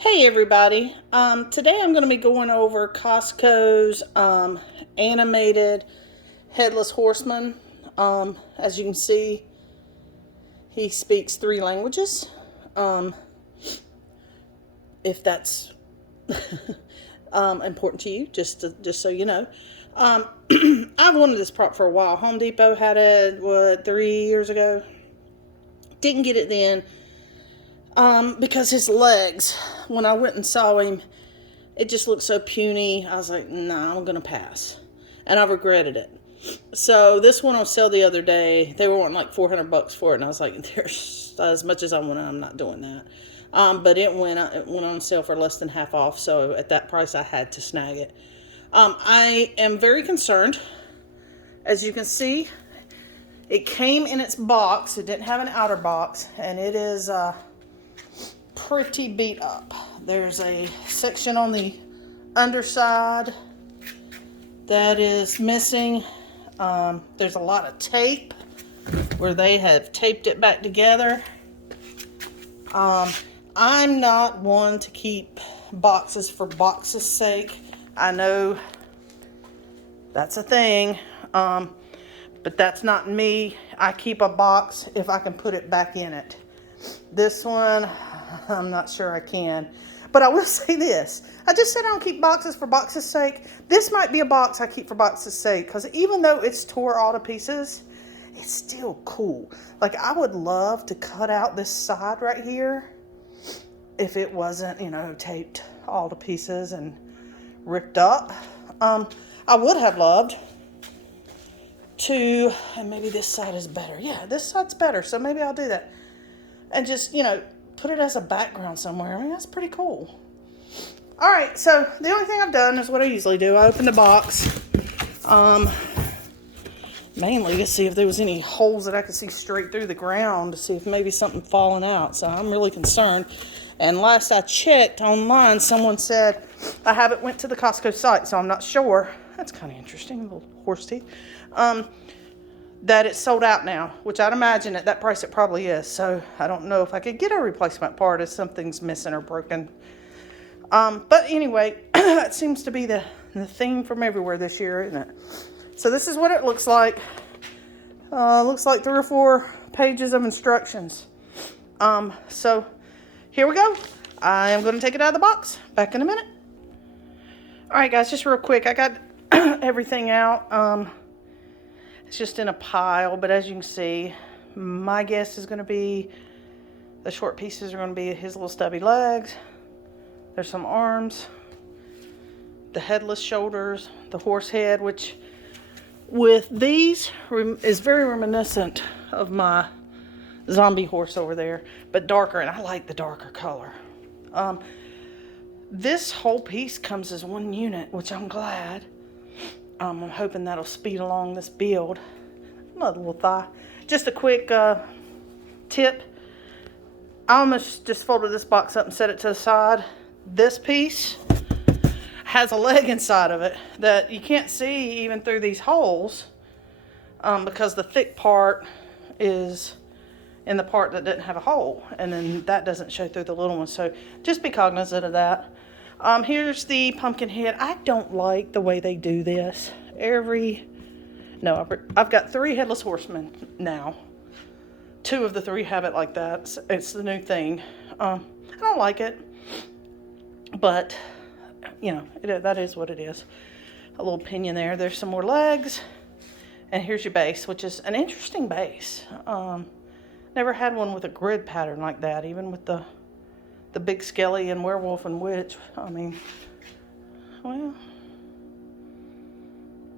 Hey everybody, today I'm going to be going over Costco's animated Headless Horseman. As you can see, he speaks 3 languages. If that's important to you, just so you know. I've wanted this prop for a while. Home Depot had it, 3 years ago? Didn't get it then. Because his legs, when I went and saw him, it just looked so puny. I was like, nah, I'm going to pass. And I regretted it. So this one on sale the other day, they were wanting like $400 for it. And I was like, there's as much as I want, I'm not doing that. But it went on sale for less than half off. So at that price, I had to snag it. I am very concerned. As you can see, it came in its box. It didn't have an outer box. And it is pretty beat up. There's a section on the underside that is missing. There's a lot of tape where they have taped it back together. I'm not one to keep boxes for boxes' sake. I know that's a thing, but that's not me. I keep a box if I can put it back in it. This one, I'm not sure I can. But I will say this. I just said I don't keep boxes for boxes' sake. This might be a box I keep for boxes' sake. Because even though it's tore all to pieces, it's still cool. Like, I would love to cut out this side right here if it wasn't, taped all to pieces and ripped up. I would have loved to, and maybe this side is better. Yeah, this side's better. So maybe I'll do that. And just, put it as a background somewhere. I mean, that's pretty cool. All right, so the only thing I've done is what I usually do. I open the box, mainly to see if there was any holes that I could see straight through the ground, to see if maybe something falling out. So I'm really concerned. And last I checked online, someone said, I haven't went to the Costco site, so I'm not sure. That's kind of interesting, little horse teeth. That it's sold out now, which I'd imagine at that price it probably is. So I don't know if I could get a replacement part if something's missing or broken. But anyway, it seems to be the theme from everywhere this year, isn't it? So this is what it looks like. Looks like 3 or 4 pages of instructions. So here we go. I am going to take it out of the box. Back in a minute. All right, guys, just real quick. I got everything out. It's just in a pile, but as you can see, my guess is going to be the short pieces are going to be his little stubby legs. There's some arms, the headless shoulders, the horse head, which with these is very reminiscent of my zombie horse over there, but darker, and I like the darker color. This whole piece comes as one unit, which I'm glad. I'm hoping that'll speed along this build. Another little thigh. Just a quick tip. I almost just folded this box up and set it to the side. This piece has a leg inside of it that you can't see even through these holes because the thick part is in the part that didn't have a hole, and then that doesn't show through the little one. So just be cognizant of that. Here's the pumpkin head. I don't like the way they do this. I've got 3 headless horsemen now. 2 of the 3 have it like that. It's the new thing. I don't like it, but that is what it is. A little pinion there. There's some more legs, and here's your base, which is an interesting base. Never had one with a grid pattern like that, even with the big skelly and werewolf and witch. I mean, well,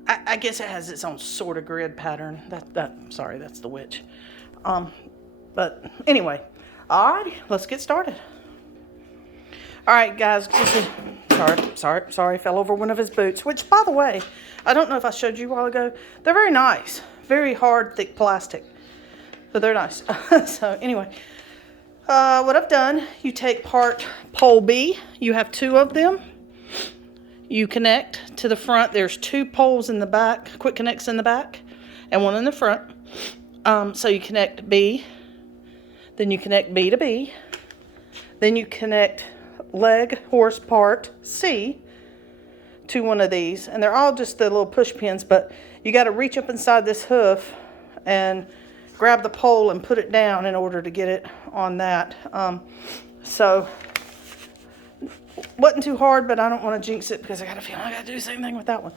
I guess it has its own sort of grid pattern. Sorry, that's the witch. But anyway, alrighty, let's get started. All right, guys. Sorry, fell over one of his boots. Which, by the way, I don't know if I showed you a while ago. They're very nice, very hard, thick plastic, but they're nice. So anyway. What I've done, you take part pole B. You have 2 of them. You connect to the front. There's 2 poles in the back, quick connects in the back, and 1 in the front. So you connect B. Then you connect B to B. Then you connect leg horse part C to one of these, and they're all just the little push pins, but you got to reach up inside this hoof and grab the pole and put it down in order to get it on that. So wasn't too hard, but I don't want to jinx it because I got a feeling I got to do the same thing with that one.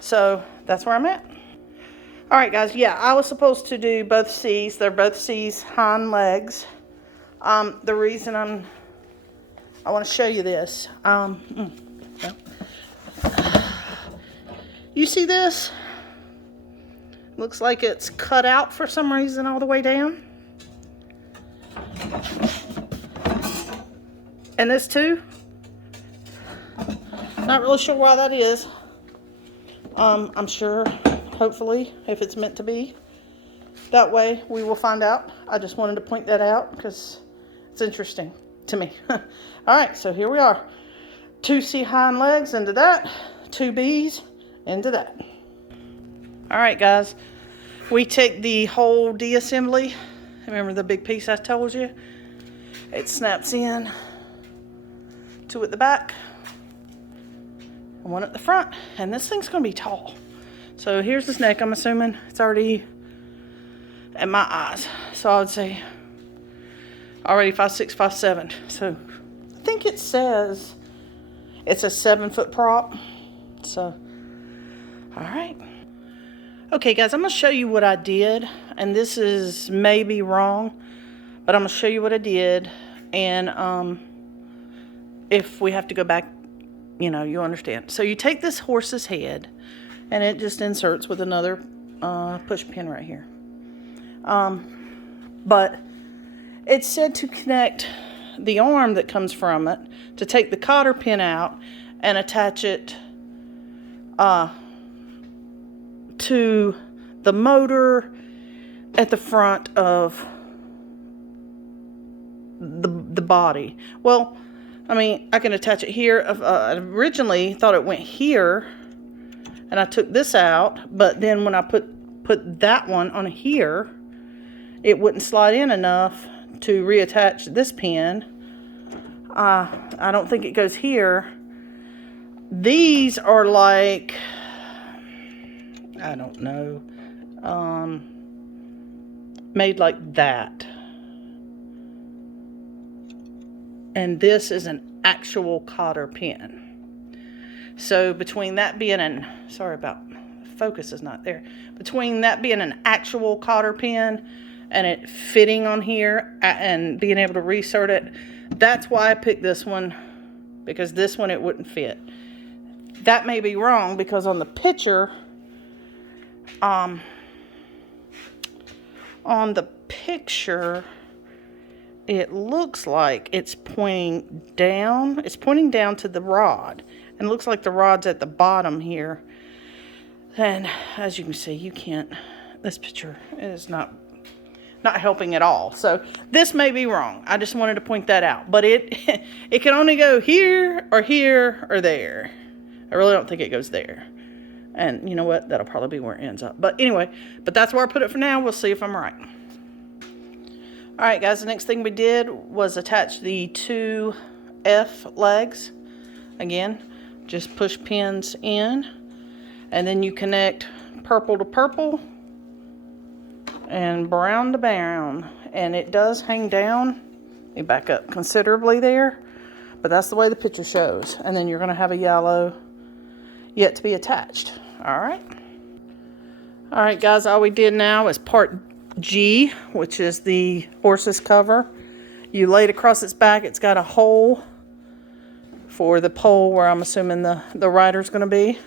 So that's where I'm at. All right, guys. Yeah, I was supposed to do both C's. They're both C's hind legs. The reason I want to show you this. You see this? Looks like it's cut out for some reason all the way down. And this too. Not really sure why that is. I'm sure, hopefully, if it's meant to be that way, we will find out. I just wanted to point that out because it's interesting to me. All right, so here we are. 2 C hind legs into that, 2 B's into that. All right, guys, we take the whole D assembly. Remember the big piece I told you? It snaps in, 2 at the back, and 1 at the front, and this thing's gonna be tall. So here's this neck. I'm assuming it's already at my eyes. So I would say already 5'6", 5'7". So I think it says it's a 7-foot prop. So, all right. Okay, guys, I'm gonna show you what I did, and this is maybe wrong, but I'm gonna show you what I did, and if we have to go back, you know, you understand. So you take this horse's head, and it just inserts with another push pin right here. But it's said to connect the arm that comes from it, to take the cotter pin out and attach it to the motor at the front of the body. Well, I mean, I can attach it here. I originally thought it went here, and I took this out, but then when I put that one on here, it wouldn't slide in enough to reattach this pin. I don't think it goes here. These are like, I don't know, made like that. And this is an actual cotter pin. So between that being an, sorry about, focus is not there. Between that being an actual cotter pin and it fitting on here and being able to reinsert it, that's why I picked this one, because this one it wouldn't fit. That may be wrong because on the picture, on the picture, it looks like it's pointing down. It's pointing down to the rod, and it looks like the rod's at the bottom here. And as you can see, you can't, this picture is not helping at all. So this may be wrong. I just wanted to point that out. But it can only go here or there. I really don't think it goes there. And you know what? That'll probably be where it ends up. But anyway, but that's where I put it for now. We'll see if I'm right. All right, guys, the next thing we did was attach the 2 F legs. Again, just push pins in, and then you connect purple to purple and brown to brown. And it does hang down. Let me back up considerably there, but that's the way the picture shows. And then you're going to have a yellow yet to be attached. All right. All right, guys, all we did now is part G, which is the horse's cover. You lay it across its back. It's got a hole for the pole where I'm assuming the rider's going to be.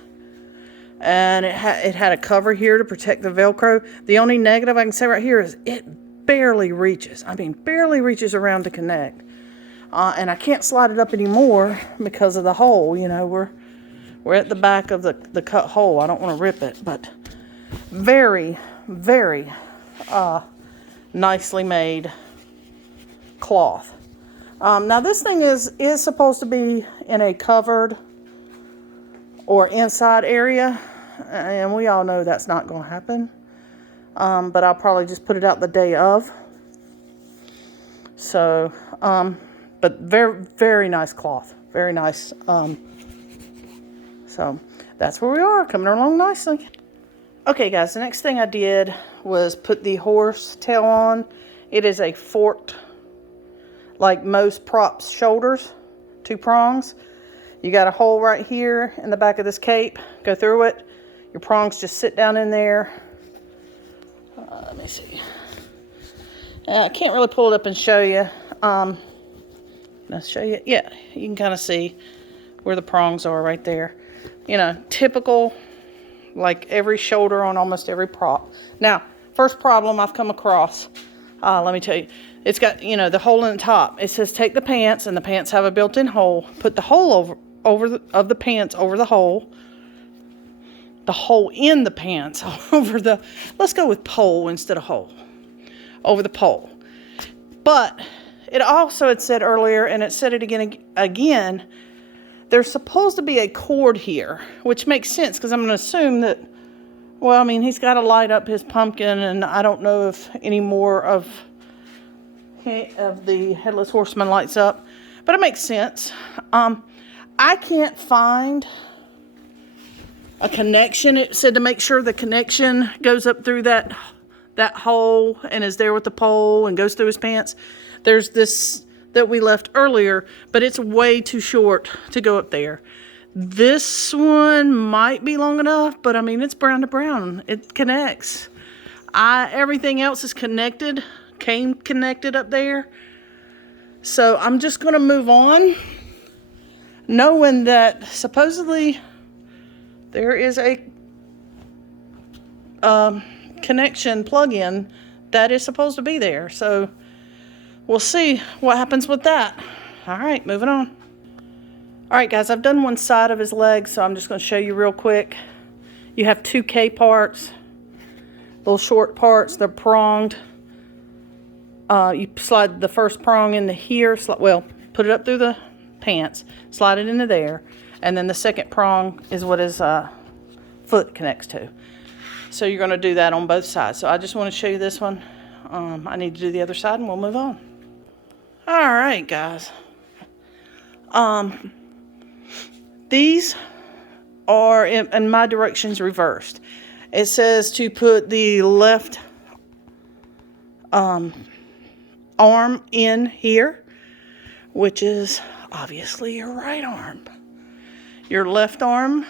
And it had a cover here to protect the Velcro. The only negative I can say right here is it barely reaches. I mean, barely reaches around to connect. And I can't slide it up anymore because of the hole. You know, we're at the back of the cut hole. I don't want to rip it, but very, very nicely made cloth. Now this thing is supposed to be in a covered or inside area, and we all know that's not going to happen. But I'll probably just put it out the day of. So, but very, very nice cloth. Very nice. So that's where we are, coming along nicely. Okay guys, the next thing I did was put the horse tail on. It is a forked, like most props shoulders, 2 prongs. You got a hole right here in the back of this cape. Go through it. Your prongs just sit down in there. Let me see. I can't really pull it up and show you. Let's show you. Yeah, you can kind of see where the prongs are right there. You know, typical, like every shoulder on almost every prop. Now, first problem I've come across, let me tell you, it's got, you know, the hole in the top. It says take the pants, and the pants have a built-in hole. Put the hole over the pants over the hole. The hole in the pants over the, let's go with pole instead of hole. Over the pole. But it also had said earlier, and it said it again, there's supposed to be a cord here, which makes sense because I'm going to assume that, well, I mean, he's got to light up his pumpkin, and I don't know if any more of the Headless Horseman lights up, but it makes sense. I can't find a connection. It said to make sure the connection goes up through that hole and is there with the pole and goes through his pants. There's this that we left earlier, but it's way too short to go up there. This one might be long enough, but I mean, it's brown to brown. It connects. Everything else is connected, came connected up there. So I'm just going to move on, knowing that supposedly there is a connection plug-in that is supposed to be there. So we'll see what happens with that. All right, moving on. All right, guys, I've done one side of his leg, so I'm just going to show you real quick. You have 2 K parts, little short parts. They're pronged. You slide the first prong into here. Well, put it up through the pants, slide it into there, and then the second prong is what his foot connects to. So you're going to do that on both sides. So I just want to show you this one. I need to do the other side, and we'll move on. All right, guys. These are in my directions reversed. It says to put the left arm in here, which is obviously your right arm. Your left arm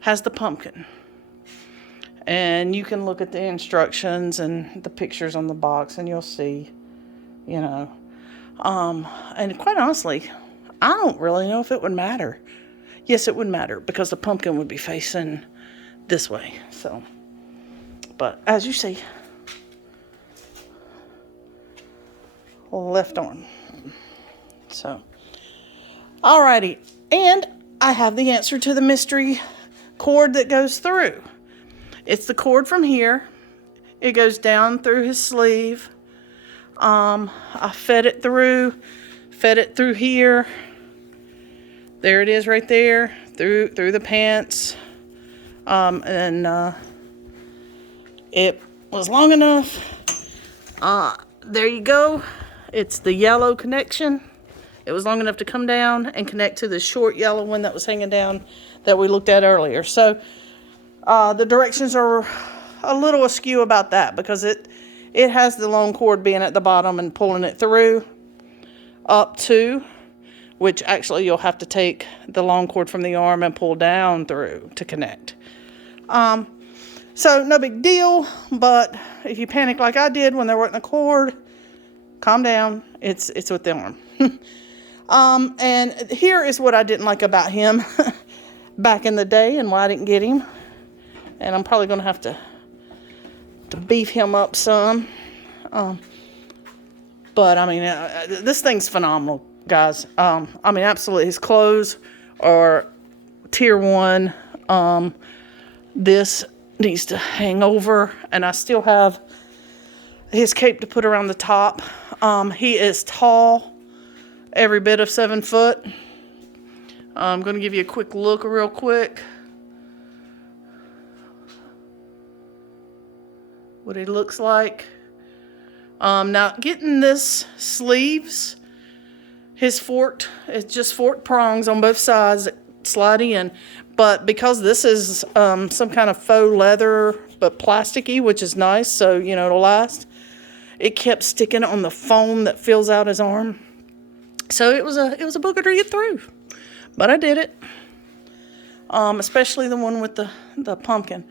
has the pumpkin. And you can look at the instructions and the pictures on the box, and you'll see, you know. And quite honestly, I don't really know if it would matter. Yes, it would matter because the pumpkin would be facing this way. So, but as you see, left arm. So, alrighty. And I have the answer to the mystery cord that goes through. It's the cord from here. It goes down through his sleeve. I fed it through here. There it is right there, through the pants. And it was long enough. There you go. It's the yellow connection. It was long enough to come down and connect to the short yellow one that was hanging down that we looked at earlier. So the directions are a little askew about that because it has the long cord being at the bottom and pulling it through up to, which actually you'll have to take the long cord from the arm and pull down through to connect. So no big deal, but if you panic like I did when there wasn't a cord, calm down. It's with the arm. And here is what I didn't like about him back in the day and why I didn't get him. And I'm probably going to have to beef him up some. But I mean, this thing's phenomenal, guys. I mean, absolutely. His clothes are tier 1. This needs to hang over, and I still have his cape to put around the top. He is tall, every bit of 7 foot. I'm going to give you a quick look real quick. What he looks like. Now, getting this sleeves, His forked, it's just forked prongs on both sides that slide in. But because this is some kind of faux leather, but plasticky, which is nice, so, you know, it'll last, it kept sticking on the foam that fills out his arm. So it was a booger to get through. But I did it. Especially the one with the pumpkin.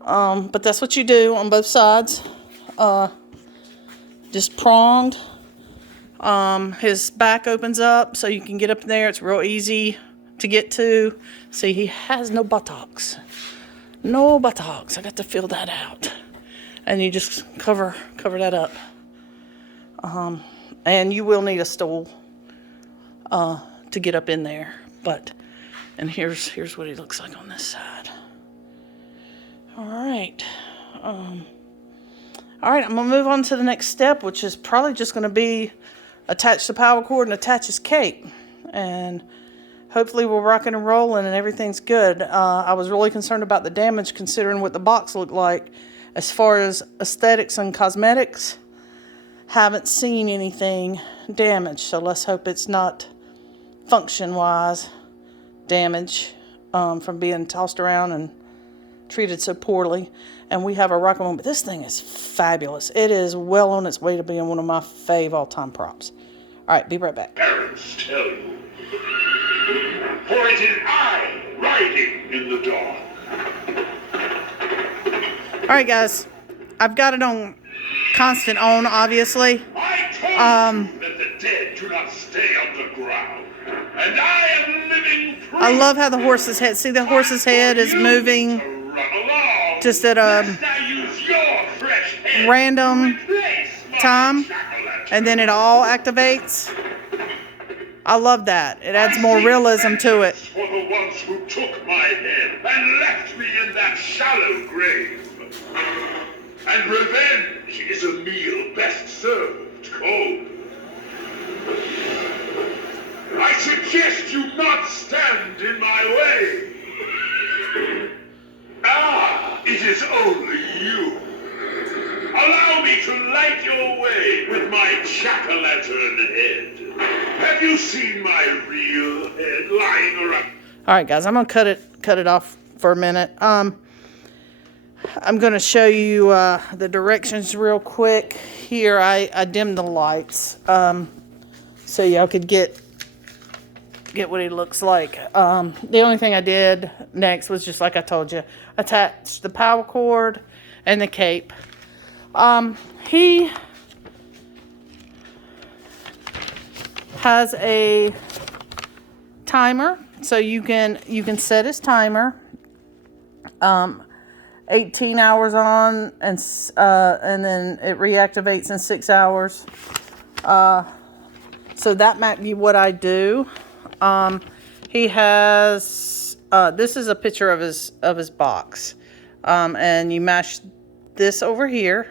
But that's what you do on both sides. Just pronged. His back opens up so you can get up there. It's real easy to get to. See, he has no buttocks. No buttocks. I got to fill that out. And you just cover that up. And you will need a stool to get up in there. And here's what he looks like on this side. All right. All right, I'm going to move on to the next step, which is probably just going to be attach the power cord and attach his cape. And hopefully we're rocking and rolling and everything's good. I was really concerned about the damage considering what the box looked like. As far as aesthetics and cosmetics, haven't seen anything damaged. So let's hope it's not function-wise damage from being tossed around and treated so poorly. And we have a rocket one, but this thing is fabulous. It is well on its way to being one of my fave all-time props. All right, be right back. Parents tell you, for it is I riding in the dawn. All right, guys, I've got it on constant on, obviously. I told you that the dead do not stay on the ground, and I am living proof. I love how the horse's head. See, the horse's head is moving just at a random time, and then it all activates. I love that. It adds more realism to it. For the ones who took my head and left me in that shallow grave. And revenge is a meal best served cold. I suggest you not stand in my way. It is only you. Allow me to light your way with my jack-o'-lantern head. Have you seen my real head lying around? All right, guys, I'm gonna cut it off for a minute. I'm gonna show you the directions real quick. Here, I dimmed the lights so y'all could get what he looks like. The only thing I did next was just like I told you, attach the power cord and the cape. He has a timer, so you can set his timer. 18 hours on, and then it reactivates in 6 hours. So that might be what I do. He has this is a picture of his box, and you mash this over here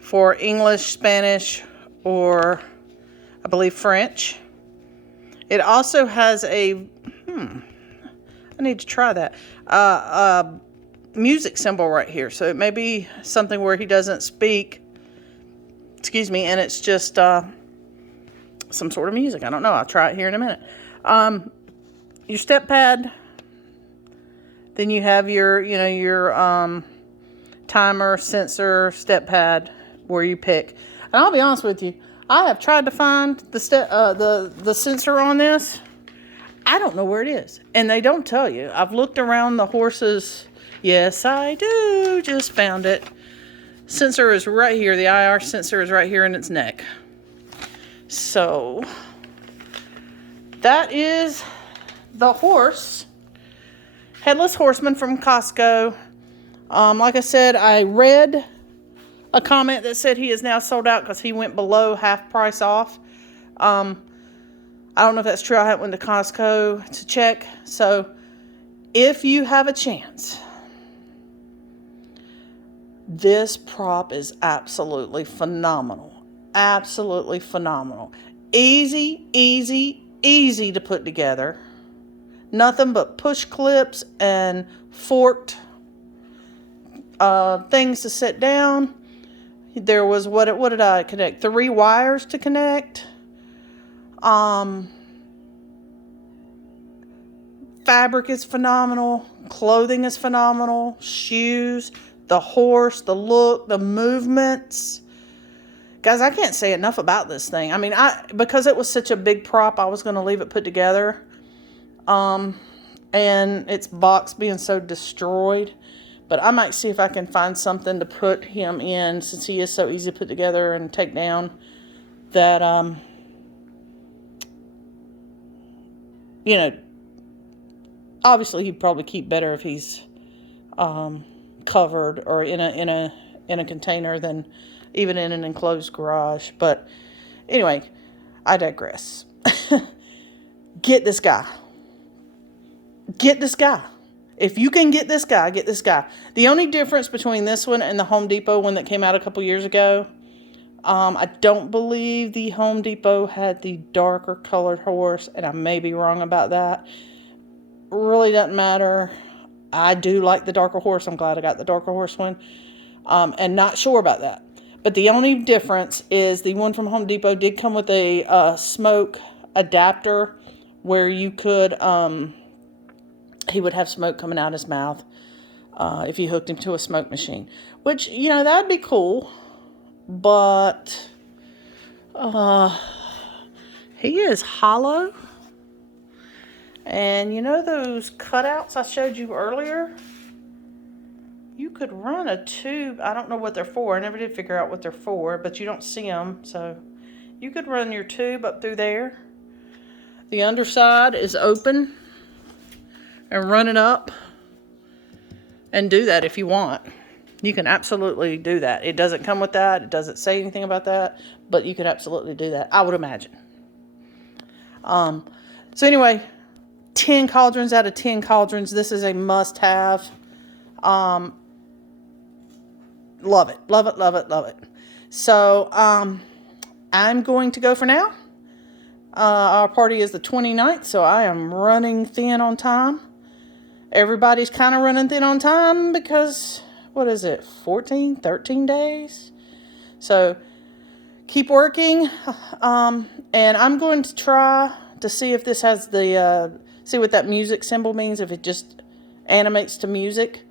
for English, Spanish, or I believe French. It also has a I need to try that music symbol right here, so it may be something where he doesn't speak, and it's just some sort of music. I don't know. I'll try it here in a minute. Your step pad, then you have your timer, sensor, step pad where you pick. And I'll be honest with you, I have tried to find the sensor on this. I don't know where it is, and they don't tell you. I've looked around the horses. Yes, I do. Just found it. Sensor is right here. The IR sensor is right here in its neck. So that is the horse, Headless Horseman from Costco. Like I said, I read a comment that said he is now sold out because he went below half price off. I don't know if that's true. I haven't went to Costco to check. So if you have a chance, this prop is absolutely phenomenal. Absolutely phenomenal. Easy to put together. Nothing but push clips and forked things to sit down. There was, what did I connect? 3 wires to connect. Fabric is phenomenal. Clothing is phenomenal. Shoes, the horse, the look, the movements. Guys, I can't say enough about this thing. I mean, because it was such a big prop, I was going to leave it put together. And its box being so destroyed. But I might see if I can find something to put him in, since he is so easy to put together and take down, that, you know, obviously he'd probably keep better if he's covered or in a container than even in an enclosed garage. But anyway, I digress. Get this guy. Get this guy. If you can get this guy, get this guy. The only difference between this one and the Home Depot one that came out a couple years ago, I don't believe the Home Depot had the darker colored horse, and I may be wrong about that. Really doesn't matter. I do like the darker horse. I'm glad I got the darker horse one. And not sure about that. But the only difference is the one from Home Depot did come with a smoke adapter where you could, he would have smoke coming out his mouth if you hooked him to a smoke machine. Which, you know, that'd be cool. But he is hollow. And you know those cutouts I showed you earlier? You could run a tube. I don't know what they're for. I never did figure out what they're for, but you don't see them. So you could run your tube up through there. The underside is open. And run it up. And do that if you want. You can absolutely do that. It doesn't come with that. It doesn't say anything about that. But you can absolutely do that, I would imagine. So anyway, 10 cauldrons out of 10 cauldrons. This is a must-have. Love it. Love it, love it, love it. So, I'm going to go for now. Our party is the 29th, so I am running thin on time. Everybody's kind of running thin on time because, what is it, 13 days? So, keep working. And I'm going to try to see if this has the, see what that music symbol means, if it just animates to music.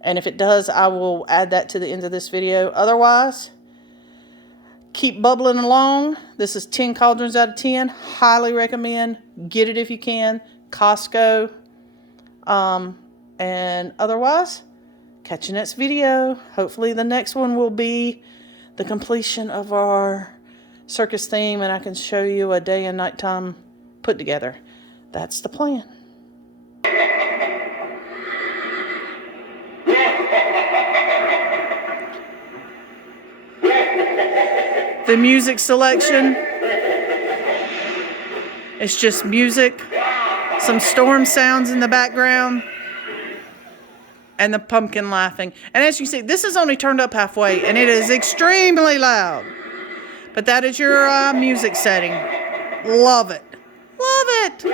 And if it does, I will add that to the end of this video. Otherwise, keep bubbling along. This is 10 cauldrons out of 10. Highly recommend. Get it if you can. Costco. And otherwise, catch you next video. Hopefully the next one will be the completion of our circus theme, and I can show you a day and nighttime put together. That's the plan. The music selection, it's just music, some storm sounds in the background, and the pumpkin laughing. And as you see, this is only turned up halfway, and it is extremely loud. But that is your music setting. Love it. Love it.